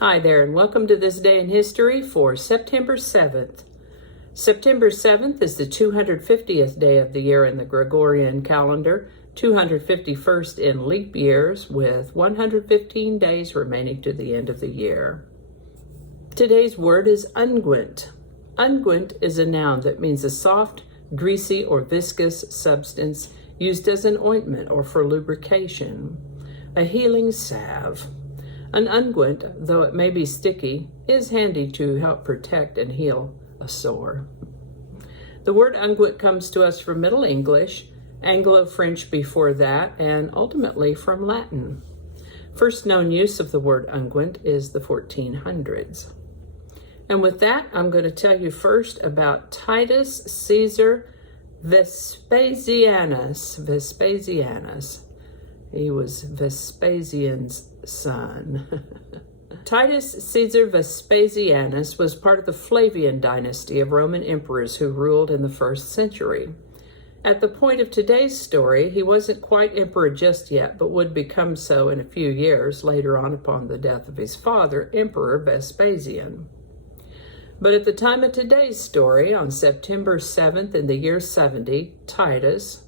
Hi there, and welcome to this day in history for September 7th. September 7th is the 250th day of the year in the Gregorian calendar, 251st in leap years, with 115 days remaining to the end of the year. Today's word is unguent. Unguent is a noun that means a soft, greasy, or viscous substance used as an ointment or for lubrication. A healing salve. An unguent, though it may be sticky, is handy to help protect and heal a sore. The word unguent comes to us from Middle English, Anglo-French before that, and ultimately from Latin. First known use of the word unguent is the 1400s. And with that, I'm going to tell you first about Titus Caesar Vespasianus. He was Vespasian's son. Titus Caesar Vespasianus was part of the Flavian dynasty of Roman emperors who ruled in the 1st century. At the point of today's story, he wasn't quite emperor just yet, but would become so in a few years later on upon the death of his father, Emperor Vespasian. But at the time of today's story, on September 7th in the year 70, Titus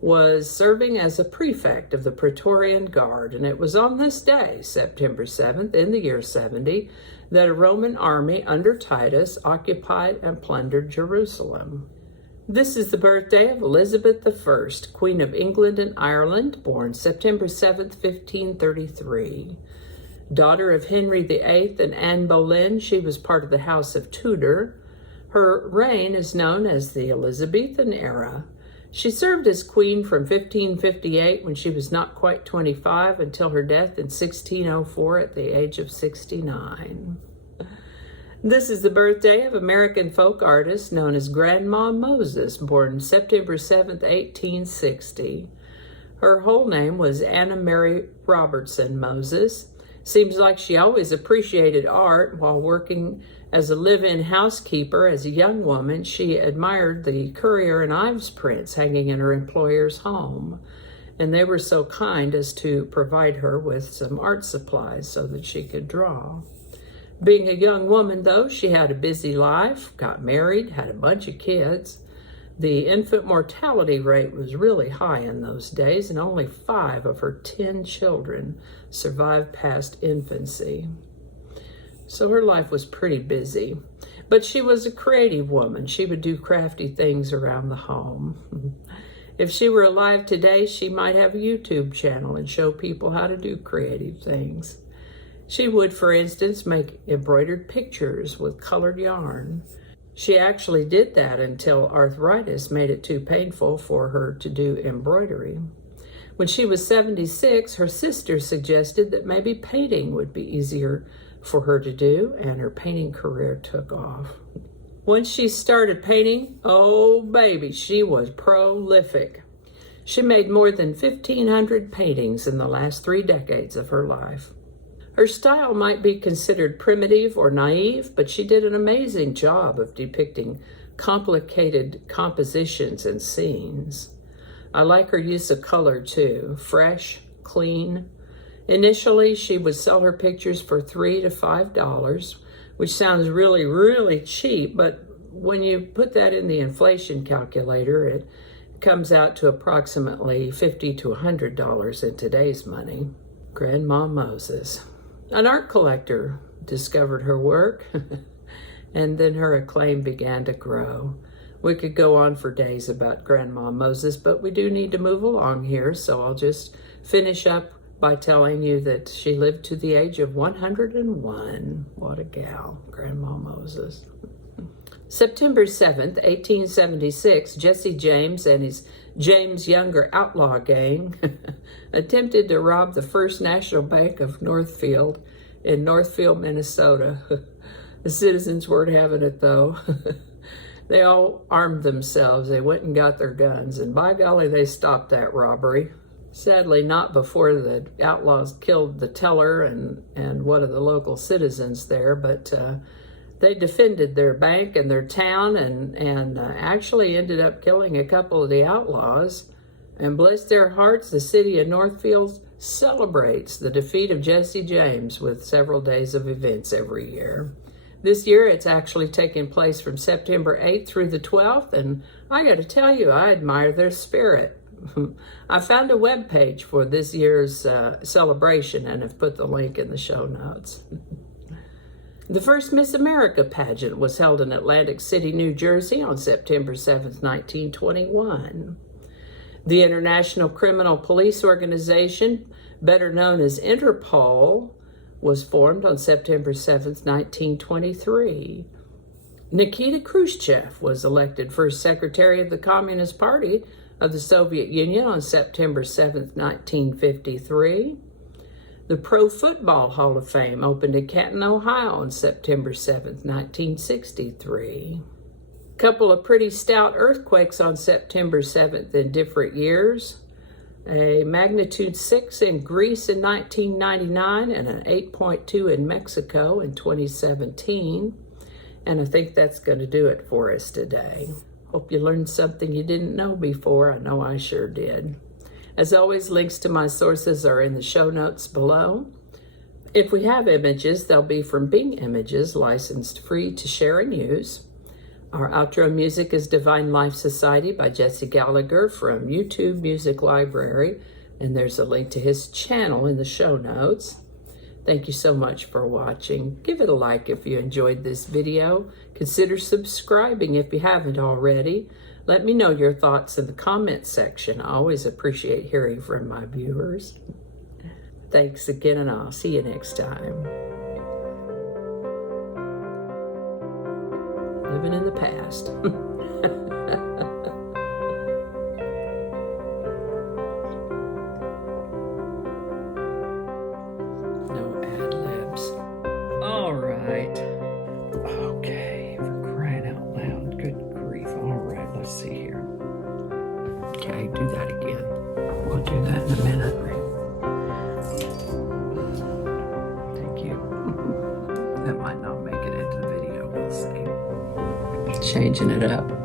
was serving as a prefect of the Praetorian Guard, and it was on this day, September 7th, in the year 70, that a Roman army under Titus occupied and plundered Jerusalem. This is the birthday of Elizabeth I, Queen of England and Ireland, born September 7th, 1533. Daughter of Henry VIII and Anne Boleyn, she was part of the House of Tudor. Her reign is known as the Elizabethan era. She served as queen from 1558, when she was not quite 25, until her death in 1604 at the age of 69. This is the birthday of American folk artist known as Grandma Moses, born September 7th, 1860. Her whole name was Anna Mary Robertson Moses. Seems like she always appreciated art. While working as a live-in housekeeper as a young woman, she admired the Currier and Ives prints hanging in her employer's home. And they were so kind as to provide her with some art supplies so that she could draw. Being a young woman, though, she had a busy life, got married, had a bunch of kids. The infant mortality rate was really high in those days, and only 5 of her 10 children survived past infancy. So her life was pretty busy. But she was a creative woman. She would do crafty things around the home. If she were alive today, she might have a YouTube channel and show people how to do creative things. She would, for instance, make embroidered pictures with colored yarn. She actually did that until arthritis made it too painful for her to do embroidery. When she was 76, her sister suggested that maybe painting would be easier for her to do, and her painting career took off. Once she started painting, oh baby, she was prolific. She made more than 1,500 paintings in the last 3 decades of her life. Her style might be considered primitive or naive, but she did an amazing job of depicting complicated compositions and scenes. I like her use of color too, fresh, clean. Initially, she would sell her pictures for $3 to $5, which sounds really, really cheap, but when you put that in the inflation calculator, it comes out to approximately $50 to $100 in today's money. Grandma Moses. An art collector discovered her work, and then her acclaim began to grow. We could go on for days about Grandma Moses, but we do need to move along here, so I'll just finish up by telling you that she lived to the age of 101. What a gal, Grandma Moses. September 7th, 1876, Jesse James and his James Younger outlaw gang attempted to rob the First National Bank of Northfield in Northfield, Minnesota. The citizens weren't having it, though. They all armed themselves. They went and got their guns, and by golly, they stopped that robbery. Sadly, not before the outlaws killed the teller and one of the local citizens there, but they defended their bank and their town and actually ended up killing a couple of the outlaws. And bless their hearts, the city of Northfield celebrates the defeat of Jesse James with several days of events every year. This year, it's actually taking place from September 8th through the 12th, and I got to tell you, I admire their spirit. I found a web page for this year's celebration and have put the link in the show notes. The first Miss America pageant was held in Atlantic City, New Jersey on September 7th, 1921. The International Criminal Police Organization, better known as INTERPOL, was formed on September 7th, 1923. Nikita Khrushchev was elected first Secretary of the Communist Party of the Soviet Union on September 7th, 1953. The Pro Football Hall of Fame opened in Canton, Ohio on September 7th, 1963. A couple of pretty stout earthquakes on September 7th in different years. A magnitude 6 in Greece in 1999 and an 8.2 in Mexico in 2017. And I think that's going to do it for us today. Hope you learned something you didn't know before. I know I sure did. As always, links to my sources are in the show notes below. If we have images, they'll be from Bing Images, licensed free to share and use. Our outro music is Divine Life Society by Jesse Gallagher from YouTube Music Library, and there's a link to his channel in the show notes. Thank you so much for watching. Give it a like if you enjoyed this video. Consider subscribing if you haven't already. Let me know your thoughts in the comments section. I always appreciate hearing from my viewers. Thanks again, and I'll see you next time. Living in the past. No ad libs. All right. Okay, for crying out loud. Good grief. All right, let's see here. Okay, do that again. We'll do that in a minute. Thank you. That might not make it into the video. We'll see. Changing it up.